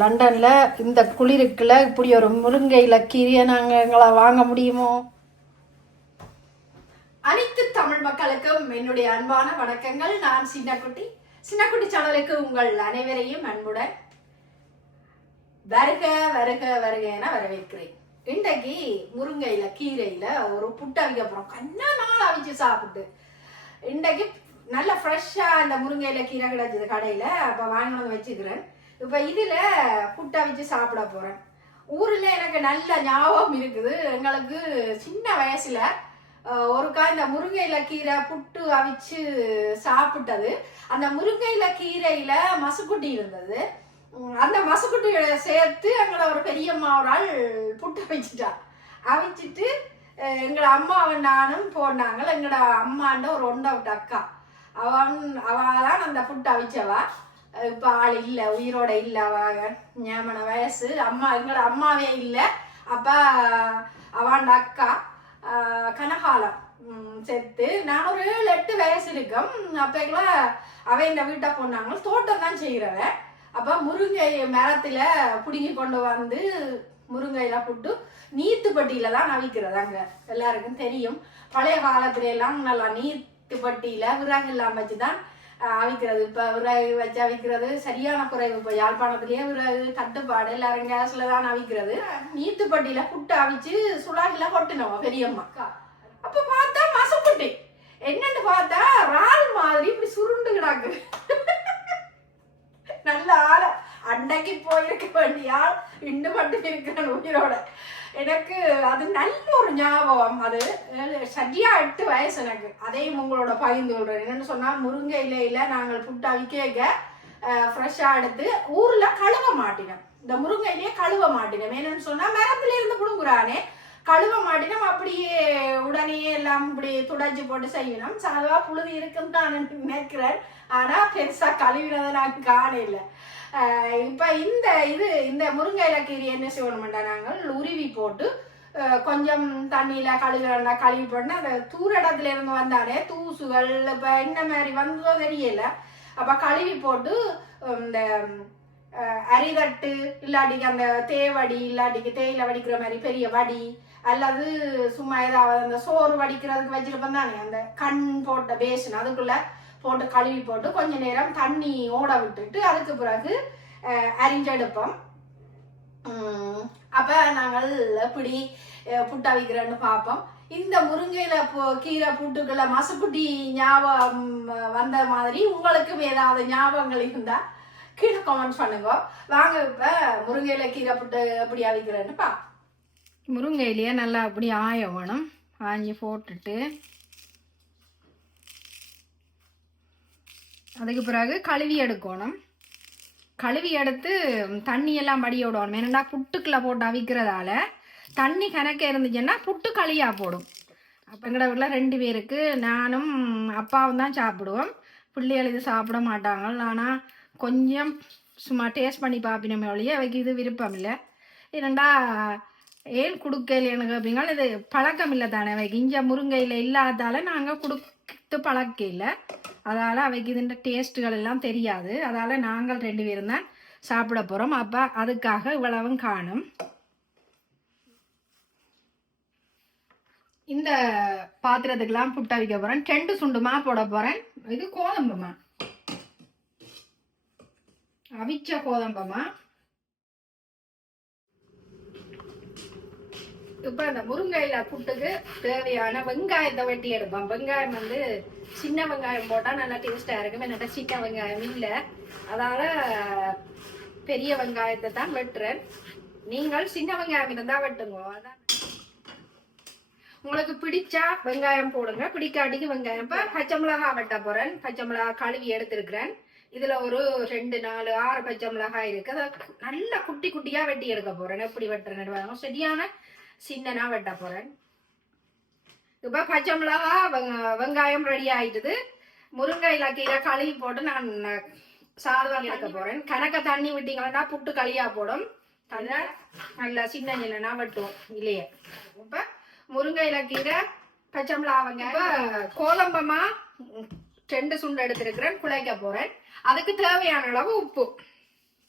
லண்டனில் இந்த குளிருக்குள்ள இப்படி ஒரு முருங்கையில் கீரியை நாங்கள் எங்களை வாங்க முடியுமோ? அனைத்து தமிழ் மக்களுக்கும் என்னுடைய அன்பான வணக்கங்கள். நான் சின்னக்குட்டி. சின்னக்குட்டி சேனலுக்கு உங்கள் அனைவரையும் அன்புடன் வருக வருக வருக என வரவேற்கிறேன். இன்றைக்கு முருங்கையில கீரையில ஒரு புட்டு அவிக்க போறோம். கண்ணா நாள் அவிச்சு சாப்பிட்டு. இன்றைக்கு நல்ல ஃப்ரெஷ்ஷாக அந்த முருங்கையில கீரை கிடைச்சது கடையில். அப்போ வாங்கினது வச்சுக்கிறேன். இப்போ இதில் புட்டு அவிச்சு சாப்பிட போகிறேன் ஊரில் எனக்கு நல்ல ஞாபகம் இருக்குது. எங்களுக்கு சின்ன வயசில் ஒருக்கா இந்த முருங்கையில கீரை புட்டு அவிச்சு சாப்பிட்டது. அந்த முருங்கையில கீரையில மசுக்குட்டி இருந்தது. அந்த மசுக்குட்டியோட சேர்த்து எங்களை ஒரு பெரியம்மா ஒரு ஆள் புட்டு அவிச்சிட்டா. அவிச்சிட்டு எங்களோட அம்மாவும் நானும் போனாங்க. எங்களோட அம்மாண்ட ஒரு ஒண்டை விட்ட அக்கா. அவன் அவள் தான் அந்த புட்டு அவிச்சவா. இப்போ ஆள் இல்லை உயிரோட இல்லை அவ ஞாபன வயசு. அம்மா எங்களோட அம்மாவே இல்லை. அப்பா அவாண்ட அக்கா கனகாலம் செத்து. நான் ஒரு ஏழு எட்டு வயசு இருக்கும். அப்பெல்லாம் அவ இந்த வீட்டை போனாங்க. தோட்டம் தான் செய்கிறவன் அப்போ முருங்கை மரத்தில் பிடுங்கி கொண்டு வந்து முருங்கையெல்லாம் போட்டு நீத்துப்பட்டியில தான் நவிக்கிறது அங்கே. எல்லாருக்கும் தெரியும். பழைய காலத்துல எல்லாம் நல்லா நீத்துப்பட்டியில விறகு இல்லாம வச்சு தான் அவிக்கிறது இப்ப விறகு வச்சு அவிக்கிறது சரியான குறைவு. இப்ப யாழ்ப்பாணத்திலேயே விறகு தட்டுப்பாடு எல்லாரும் கேஸ்ல தான் அவிக்கிறது. நீத்துப்பட்டியில புட்டு அவிச்சு சுளாகில கொட்டினோம் பெரியம்மா. அப்ப பார்த்தா மசப்புட்டி என்னன்னு பார்த்தா ரால் மாதிரி இப்படி சுருண்டு கிடாக்கு. நல்ல ஆள. அன்னைக்கு போயிருக்க வேண்டிய ஆள் இன்னும் மட்டும் இருக்கிறேன் உயிரோட. எனக்கு அது நல்ல ஒரு ஞாபகம். அது சரியா எட்டு வயசு எனக்கு. அதையும் உங்களோட பகிர்ந்து கொள்றேன். என்னன்னு சொன்னா முருங்கை இலையில நாங்கள் புட்டாவி அவிக்க ஃப்ரெஷ்ஷாக எடுத்து ஊரில் கழுவ மாட்டினோம். இந்த முருங்கை கழுவ மாட்டினோம். என்னன்னு சொன்னால் மரத்துல இருந்து புடுங்குறானே. கழுவ மாட்டினோம் அப்படியே உடனே எல்லாம் இப்படி துடைச்சு போட்டு செய்யணும். சாதவா புழுதி இருக்குன்னு தான் நினைக்கிறேன் ஆனா பெருசா கழுவினதை நான் காணல ஆஹ் இப்ப இந்த இது இந்த முருங்கையில இலக்கீரி என்ன செய்யணும்டா நாங்கள்? உருவி போட்டு கொஞ்சம் தண்ணியில கழுவிடா கழுவி போட்டு அந்த தூரடத்துல இருந்து வந்தாலே தூசுகள் இப்ப என்ன மாதிரி வந்ததோ தெரியல. அப்ப கழுவி போட்டு இந்த அரிதட்டு இல்லாட்டிக்கு அந்த தேவடி இல்லாட்டிக்கு தேயிலை வடிக்கிற மாதிரி பெரிய வடி அல்லது சும்மா ஏதாவது அந்த சோறு வடிக்கிறதுக்கு வச்சிருப்போம் தானே அந்த கண் போட்ட பேசன் அதுக்குள்ள போட்டு கழுவி போட்டு கொஞ்ச நேரம் தண்ணி ஓட விட்டுட்டு அதுக்கு பிறகு அரிஞ்செடுப்போம் அப்போ அப்ப நாங்கள் எப்படி அஹ், புட்டு பார்ப்போம். இந்த முருங்கையில கீரை புட்டுக்குள்ள மசுக்குட்டி ஞாபகம் வந்த மாதிரி உங்களுக்கும் ஏதாவது ஞாபகங்கள் இருந்தா கீழே கமெண்ட் பண்ணுங்க. வாங்க இப்ப முருங்கையில கீரை புட்டு எப்படி அவிக்கிறேன்னு முருங்கையிலேயே நல்லா அப்படி ஆய வேணும். ஆஞ்சி போட்டுட்டு அதுக்கு பிறகு கழுவி எடுக்கணும். கழுவி எடுத்து தண்ணியெல்லாம் வடிய விடணும். ஏன்னா புட்டுக்குள்ள போட்டு அவிக்கிறதால தண்ணி கணக்க இருந்துச்சுன்னா புட்டு களியாக போடும். அப்போ எங்கட வீட்டில் ரெண்டு பேருக்கு நானும் அப்பாவும் தான் சாப்பிடுவோம். பிள்ளைகள் இது சாப்பிட மாட்டாங்க. ஆனால் கொஞ்சம் சும்மா டேஸ்ட் பண்ணி பார்ப்பினமே ஒழிய அவைக்கு இது விருப்பம் இல்லை. ஏனண்டா ஏன் கொடுக்கல எனக்கு அப்படிங்க இது பழக்கம் இல்லை தானே அவைக்கு. இஞ்ச முருங்கையில் இல்லாதால நாங்கள் கொடுத்து பழக்க இல்லை. அதால் அவைக்கு இதுன்ற டேஸ்ட்டுகள் எல்லாம் தெரியாது. அதால் நாங்கள் ரெண்டு பேரும் தான் சாப்பிட போகிறோம் அப்போ அதுக்காக இவ்வளவும் காணும். இந்த பாத்திரத்துக்கெல்லாம் புட்டை வைக்க போகிறேன் டெண்டு சுண்டுமா போட போகிறேன் இது கோதம்புமா? அவிச்ச கோதம்பமா? இப்போ அந்த முருங்கையில புட்டுக்கு தேவையான வெங்காயத்தை வெட்டி எடுப்போம். வெங்காயம் வந்து சின்ன வெங்காயம் போட்டால் நல்லா டேஸ்டா இருக்கும். என்னட்ட சின்ன வெங்காயம் இல்லை. அதால பெரிய வெங்காயத்தை தான் வெட்டுறேன். நீங்கள் சின்ன வெங்காயம் இருந்தால் வெட்டுங்க. அதான் உங்களுக்கு பிடிச்சா வெங்காயம் போடுங்க. பிடிக்காட்டிக்கு வெங்காயம் இப்போ பச்சை மிளகாய் வெட்ட போறேன். பச்சை மிளகா கழுவி எடுத்திருக்கிறேன். இதுல ஒரு ரெண்டு நாலு ஆறு பச்சை மிளகாய் இருக்கு. அதை நல்லா குட்டி குட்டியா வெட்டி எடுக்க போறேன். எப்படி வெட்டுறேன்னு சரியான சின்னனா வெட்ட போறேன். இப்ப பச்சை மிளகா வெங்க- வெங்காயம் ரெடி ஆயிட்டுது. முருங்கை கீரை கழுவி போட்டு நான் சாதம் கலக்க போறேன். கணக்க தண்ணி விட்டீங்கன்னா புட்டு களியா போடும். தண்ணி நல்லா சின்ன சின்னனா வெட்டுவோம். இல்லையே? இப்போ முருங்கை கீரை பச்சை மிளகாவங்க கோலம்பமா ரெண்டு சுண்டு எடுத்திருக்கிறேன். குழைக்க போறேன். அதுக்கு தேவையான அளவு உப்பு.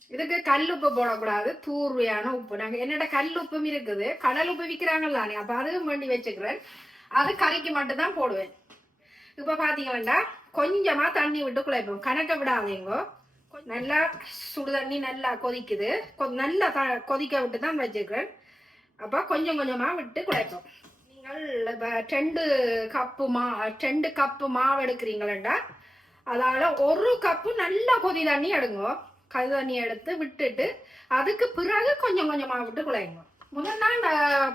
இதுக்கு கல் உப்பு போடக்கூடாது தூர்வையான உப்பு. நாங்கள் என்னோட கல் உப்பும் இருக்குது. கடல் உப்பு விற்கிறாங்கல்லானே அப்போ அதுவும் வேண்டி வச்சுக்கிறேன். அது கறிக்கு மட்டும்தான் போடுவேன். இப்போ பாத்தீங்கன்னா கொஞ்சமாக தண்ணி விட்டு குழைப்போம். கணக்க விடாதீங்க. நல்லா சுடு தண்ணி நல்லா கொதிக்குது. கொ- நல்லா த- கொதிக்க விட்டு தான் வச்சுக்கிறேன். அப்போ கொஞ்சம் கொஞ்சமாக விட்டு குழைப்போம். நீங்கள் இப்போ ரெண்டு கப்பு மா ரெண்டு கப்பு மாவு எடுக்கிறீங்களா அதால் ஒரு கப்பு நல்லா கொதி தண்ணி எடுங்கோ. கது தண்ணி எடுத்து விட்டுட்டு அதுக்கு பிறகு கொஞ்சம் கொஞ்சமாக விட்டு குழையணும். முதல்ல இந்த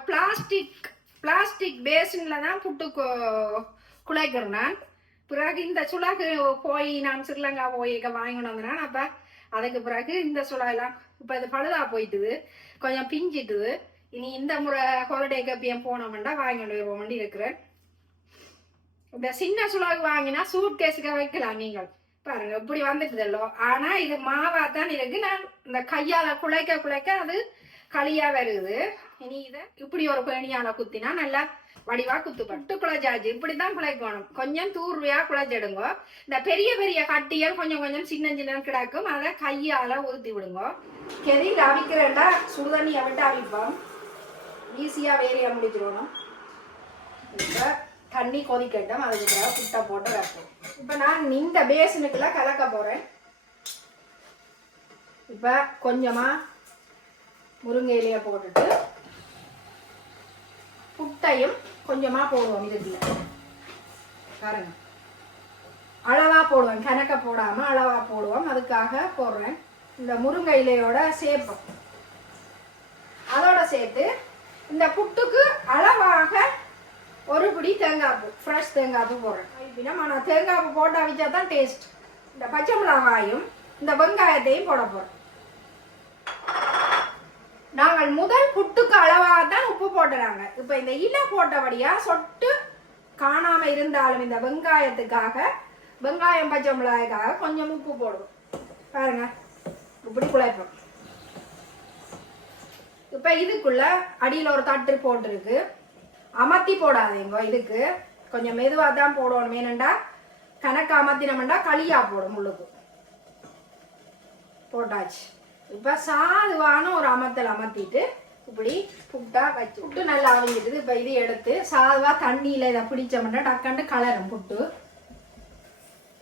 பிளாஸ்டிக் பிளாஸ்டிக் பேசின்ல தான் புட்டு குழைக்கிறேன் நான். பிறகு இந்த சுழாக்கு போய் நான் ஸ்ரீலங்கா போய் இங்க வந்தேன். அப்போ அதுக்கு பிறகு இந்த சுலாலாம் இப்போ இது பழுதா போயிட்டுது கொஞ்சம் பிஞ்சிட்டுது. இனி இந்த முறை ஹாலிடே கப்பியம் போனோம்டா வாங்கிட்டு வருவோம் இருக்கிறேன். இந்த சின்ன சுழாக்கு வாங்கினா சூட் கேஸுக்கு வைக்கலாம் நீங்கள். பாருங்க இப்படி வந்துட்டுதல்லோ ஆனா இது மாவா தான் இருக்கு. நான் இந்த கையால குழைக்க குழைக்க அது களியா வருது. இனி இதை இப்படி ஒரு பேணியால குத்தினா நல்லா வடிவா குத்து பட்டு குழைச்சாச்சு. இப்படிதான் குழைக்கணும். கொஞ்சம் தூர்வையா குழைச்சிடுங்க. இந்த பெரிய பெரிய கட்டியல் கொஞ்சம் கொஞ்சம் சின்ன சின்ன கிடக்கும். அதை கையால ஊத்தி விடுங்க. கெதியில் அவிக்கிறேன்டா. சுடுதண்ணியை விட்டு அவிப்போம். ஈஸியா வேலையை முடிச்சிடணும் இப்போ தண்ணி கொதிக்கட்டும் அதுக்கு பிறகு புட்டை போட்டு வைப்போம். இப்போ நான் இந்த பேசனுக்குலாம் கலக்க போகிறேன் இப்போ கொஞ்சமாக முருங்கை இலையை போட்டுட்டு புட்டையும் கொஞ்சமாக போடுவோம் இதுக்குள்ள. பாருங்க. அளவாக போடுவேன் கணக்க போடாமல் அளவாக போடுவோம். அதுக்காக போடுறேன். இந்த முருங்கை இலையோட சேர்ப்போம் அதோட சேர்த்து இந்த புட்டுக்கு அளவாக ஒரு பிடி தேங்காய் பூ ஃப்ரெஷ் தேங்காய் பூ போடுறேன். எப்படின்னா நான் தேங்காய் பூ போட்டு அவிச்சா தான் டேஸ்ட் இந்த பச்சை மிளகாயும் இந்த வெங்காயத்தையும் போட போறேன். நாங்கள் முதல் புட்டுக்கு அளவாக தான் உப்பு போட்டுறாங்க. இப்போ இந்த இலை போட்டபடியா சொட்டு காணாமல் இருந்தாலும் இந்த வெங்காயத்துக்காக வெங்காயம் பச்சை மிளகாய்க்காக கொஞ்சம் உப்பு போடுவோம். பாருங்க இப்படி குழைப்போம். இப்போ இதுக்குள்ள அடியில் ஒரு தட்டு போட்டிருக்கு. அமர்த்தி போடாதீங்க இதுக்கு கொஞ்சம் மெதுவாக தான் போடணும். ஏனண்டா கணக்கு அமர்த்தினோம்னா களியா போடும் முள்ளுக்கு போட்டாச்சு. இப்போ சாதுவான ஒரு அமர்த்தல் அமர்த்திட்டு இப்படி புட்டா வச்சு புட்டு நல்லா அவிஞ்சிட்டுது. இப்போ இது எடுத்து சாதுவாக தண்ணியில் இதை பிடிச்சோம்னா டக்காண்டு கலரும் புட்டு.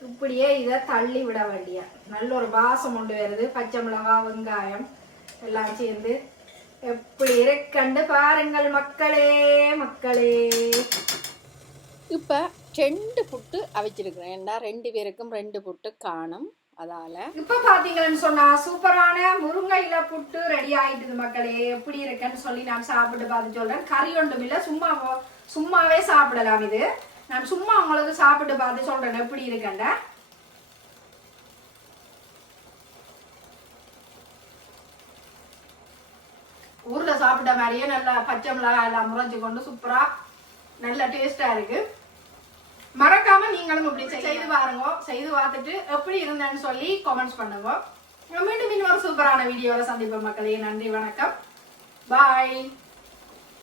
இப்படியே இதை தள்ளி விட வேண்டிய நல்ல ஒரு வாசம் கொண்டு வருது. பச்சை மிளகா வெங்காயம் எல்லாம் சேர்ந்து எப்படி இருக்கண்டு பாருங்கள் மக்களே மக்களே. இப்போ ரெண்டு புட்டு அவிச்சிருக்கிறேன். ஏன்னா ரெண்டு பேருக்கும் ரெண்டு புட்டு காணும். அதால. இப்ப பாத்தீங்கன்னு சொன்னா சூப்பரான முருங்கையில புட்டு ரெடி ஆயிட்டுது மக்களே. எப்படி இருக்குன்னு சொல்லி நான் சாப்பிட்டு பார்த்து சொல்றேன். கறி ஒன்றும் இல்ல சும்மா சும்மாவே சாப்பிடலாம் இது. நான் சும்மா உங்களுக்கு சாப்பிட்டு பார்த்து சொல்றேன் எப்படி இருக்கண்ட ஊர்ல சாப்பிட்ட மாதிரியே நல்லா பச்சை மிளகாய் எல்லாம் முறைச்சு கொண்டு சூப்பரா நல்ல டேஸ்டா இருக்கு. மறக்காம நீங்களும் இப்படி செய்து பாருங்க. செய்து பார்த்துட்டு எப்படி இருந்தேன்னு சொல்லி கமெண்ட்ஸ் பண்ணுங்க. மீண்டும் இன்னொரு சூப்பரான வீடியோல சந்திப்போம் மக்களே. நன்றி வணக்கம். பாய்